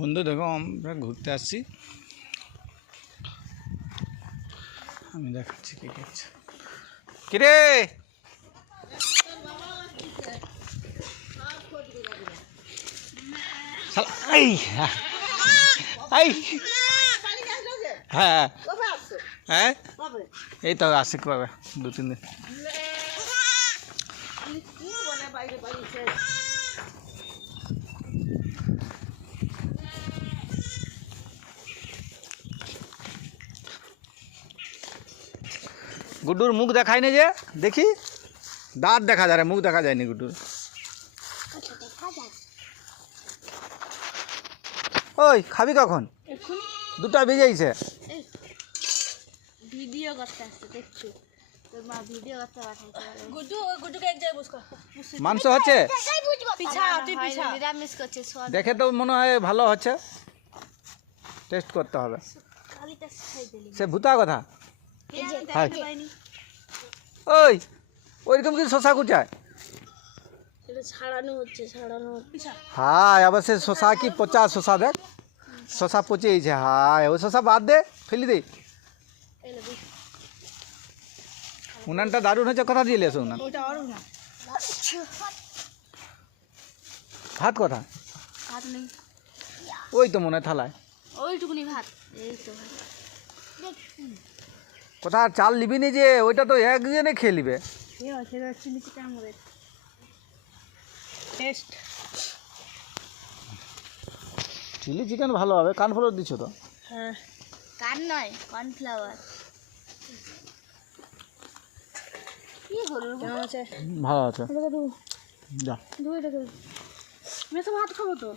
বন্ধু দেখো আমরা ঘুরতে আসছি, আমি দেখাচ্ছি কি করছে। কিরে হ্যাঁ হ্যাঁ এই তো আসছে কবে 2-3 দিন। গুড্ডুর মুখ দেখায়নি যে, দেখি দাঁত দেখা যায়, মুখ দেখা যায়নি গুড্ডুর। ওই খাবি কখন? 2টা বেজেছে। ভিডিও করতে আসছে দেখছো, তোর মা ভিডিও করতে পাঠাইতে পারে। গুড্ডু গুড্ডুকে এক জায়গায় বসকা। মাংস হচ্ছে পিছা তুই পিছা নিরামিষ করছে সব দেখে তো মনে হয় ভালো হচ্ছে, টেস্ট করতে হবে। খালিটা খাই দিলি সে ভূতা কথা। হ্যাঁ ওই ওইরকম কি শশা কুচায়? এটা ছাড়ানো হচ্ছে পিছা। হ্যাঁ আবার সে শশা কি পচা শশা, দেখ শশা পচেছে। হ্যাঁ ওই শশা বাদ দে, ফেলি দে। উনানটা দারুণ হচ্ছে, কথা দিয়ে এসো উনান। ওটা আর না ভাত কথা ভাত নেই, ওই তো মনে হয় থালায় ওইটুকুনি ভাত। এই তো ভাত কোথা চাল নিবি নি যে, ওইটা তো একজনে খেয়ে নিবে। চিলি চিকেন আমাদের টেস্ট। চিলি চিকেন ভালো হবে, কর্নফ্লাওয়ার দিচ্ছ তো? হ্যাঁ কান নয় কর্নফ্লাওয়ার। কি হলো ভালো আছে, যা আমি তো ভাত খাবো তো।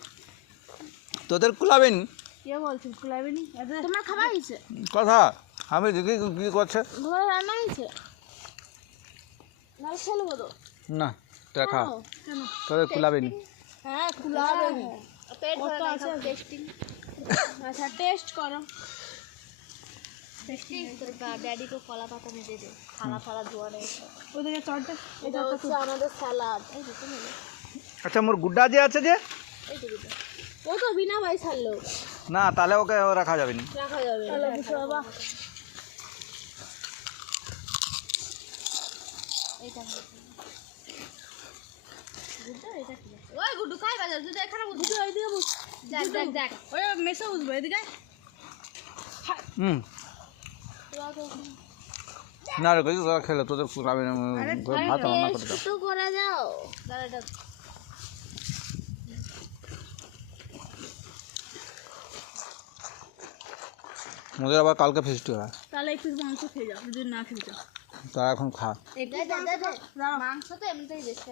তোদের কুলাবেন কে বলছিস কুলাবে নি? তোমার খাবার হয়েছে কথা, আমি দেখি কি করছে। ঘরে রান্না হয়েছে না খেলবো তো না তোরা খা, কেন? তোদের কুলাবেনি। হ্যাঁ কুলাবে পেট ভরে আছে টেস্টিং। আচ্ছা টেস্ট করো টেস্টিং। তোর ড্যাডি को কলা পাতা में दे दे, খালা খালা ধোয়া নেই ওদিকে চড়তে। এটা হচ্ছে আমাদের সালাদ। এই দেখো না, আচ্ছা মোর গুড্ডা যে আছে যে, এই দেখো ও তো বিনা পয়সার লোক, না তাহলে ওকে রাখা যাবে না। রাখা যাবে চলো বুঝো বাবা। এইটা গুড্ডু, এটা কি? ওই গুড্ডু কাই বাজার তুই এখানে বুঝ। গুড্ডু এইদিকে বুঝ, দেখ দেখ দেখ ওই মেসে বুঝবে এদিকে। না রে কই তোরা খেলে, তোদের কুলাবে না, ভাত রান্না করে দাও। তো করে যাও দাঁড়াটা। মোদের আবার কালকে ফেস্টি হয়, তাহলে একটু মাংস খেয়ে যাও যদি না খেয়ে যাও। তারা এখন খা। মাংস তো এমনিতেই বেশি